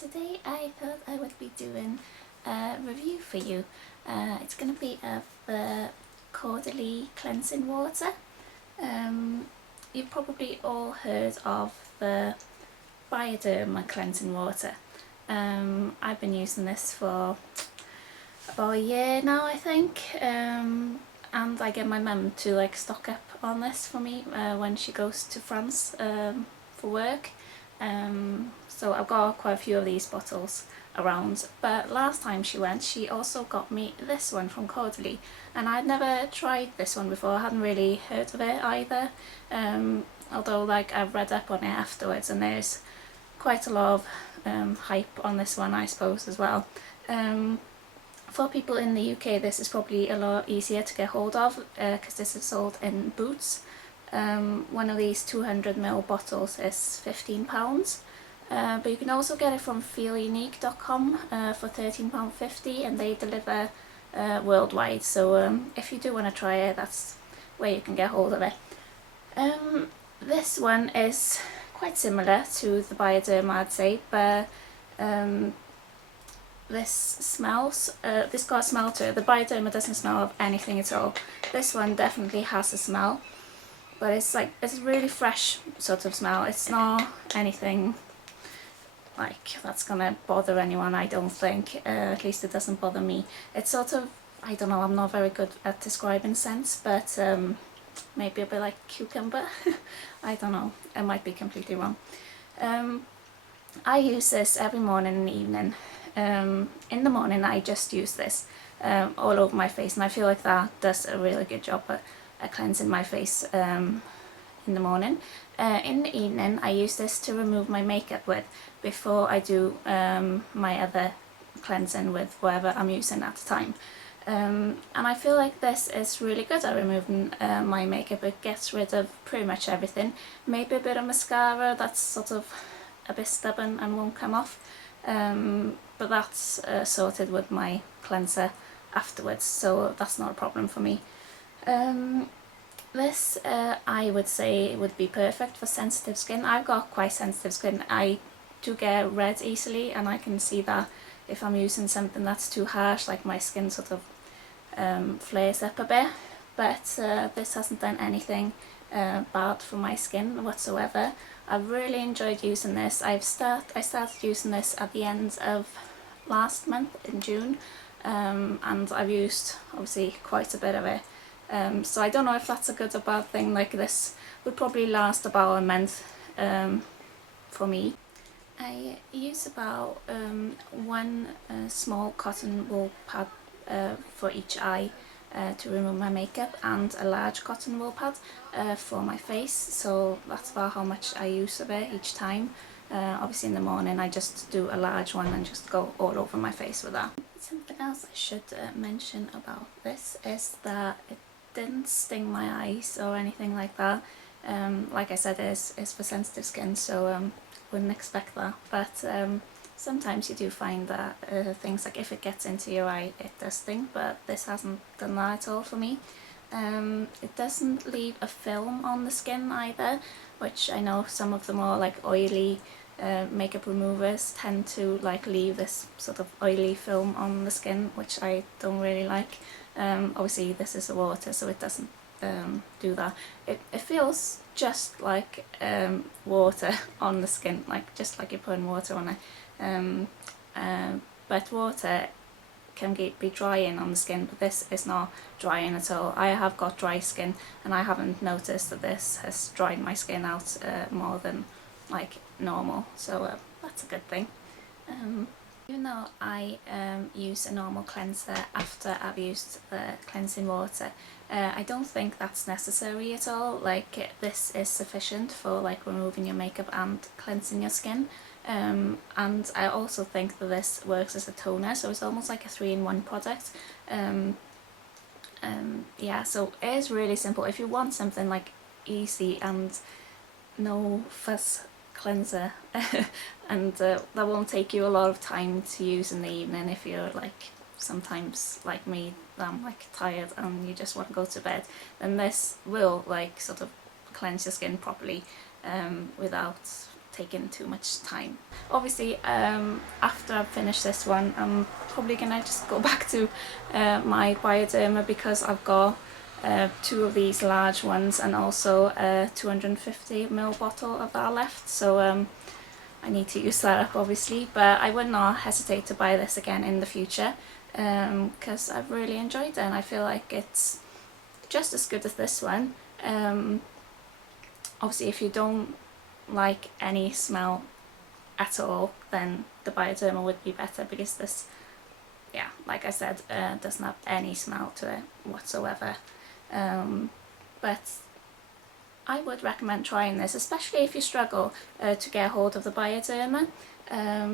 Today I thought I would be doing a review for you. It's going to be of the Caudalie cleansing water. You've probably all heard of the Bioderma cleansing water. I've been using this for about a year now, I think, and I get my mum to stock up on this for me when she goes to France for work. So I've got quite a few of these bottles around, but last time she went she also got me this one from Caudalie, and I'd never tried this one before. I hadn't really heard of it either, although I've read up on it afterwards, and there's quite a lot of hype on this one, I suppose, as well. For people in the UK this is probably a lot easier to get hold of because this is sold in Boots. One of these 200ml bottles is £15, but you can also get it from feelunique.com for £13.50, and they deliver worldwide, so if you do want to try it, that's where you can get hold of it. This one is quite similar to the Bioderma, I'd say, but this smells, this got a smell to it. The Bioderma doesn't smell of anything at all. This one definitely has a smell, but it's a really fresh sort of smell. It's not anything that's gonna bother anyone, I don't think. At least it doesn't bother me. It's sort of, I don't know, I'm not very good at describing scents, but maybe a bit like cucumber. I don't know, I might be completely wrong. I use this every morning and evening. In the morning I just use this all over my face, and I feel like that does a really good job at cleansing my face in the morning. In the evening I use this to remove my makeup with before I do my other cleansing with whatever I'm using at the time. And I feel like this is really good at removing my makeup. It gets rid of pretty much everything. Maybe a bit of mascara that's sort of a bit stubborn and won't come off, but that's sorted with my cleanser afterwards, so that's not a problem for me. This I would say would be perfect for sensitive skin. I've got quite sensitive skin. I do get red easily, and I can see that if I'm using something that's too harsh, like my skin sort of flares up a bit, but this hasn't done anything bad for my skin whatsoever. I've really enjoyed using this. I started using this at the end of last month in June, and I've used obviously quite a bit of it. So I don't know if that's a good or bad thing. This would probably last about a month for me. I use about one small cotton wool pad for each eye to remove my makeup, and a large cotton wool pad for my face, so that's about how much I use of it each time. Obviously in the morning I just do a large one and just go all over my face with that. Something else I should mention about this is that it didn't sting my eyes or anything like that. Like I said, it's for sensitive skin, so wouldn't expect that, but sometimes you do find that things like if it gets into your eye it does sting, but this hasn't done that at all for me. It doesn't leave a film on the skin either, which I know some of the more oily makeup removers tend to leave this sort of oily film on the skin, which I don't really like. Obviously this is the water, so it doesn't do that. It feels just like water on the skin, just like you're putting water on it. But water can be drying on the skin, but this is not drying at all. I have got dry skin, and I haven't noticed that this has dried my skin out more than normal, so that's a good thing. Even though I use a normal cleanser after I've used the cleansing water, I don't think that's necessary at all. This is sufficient for removing your makeup and cleansing your skin. And I also think that this works as a toner, so it's almost like a 3-in-1 product. Yeah, so it is really simple. If you want something easy and no fuss cleanser and that won't take you a lot of time to use in the evening if you're sometimes like me, I'm tired and you just want to go to bed, then this will sort of cleanse your skin properly without taking too much time. Obviously after I finish this one I'm probably gonna just go back to my Bioderma, because I've got 2 of these large ones and also a 250ml bottle of that left, so I need to use that up obviously, but I would not hesitate to buy this again in the future, because I've really enjoyed it and I feel like it's just as good as this one. Obviously if you don't like any smell at all, then the Bioderma would be better, because this, yeah, like I said, doesn't have any smell to it whatsoever. But I would recommend trying this, especially if you struggle to get hold of the Bioderma,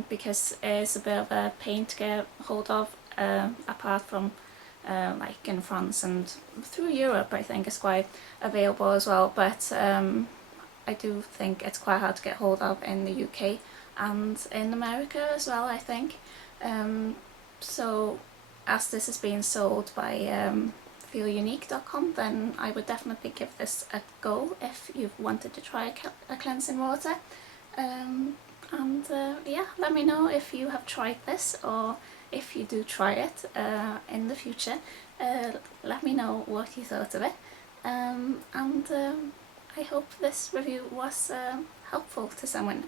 because it's a bit of a pain to get hold of, apart from like in France and through Europe I think it's quite available as well, but I do think it's quite hard to get hold of in the UK and in America as well, I think. So as this is being sold by feelunique.com, then I would definitely give this a go if you've wanted to try a cleansing water. Yeah, let me know if you have tried this, or if you do try it in the future. Let me know what you thought of it, I hope this review was helpful to someone.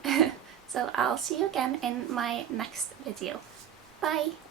So I'll see you again in my next video. Bye!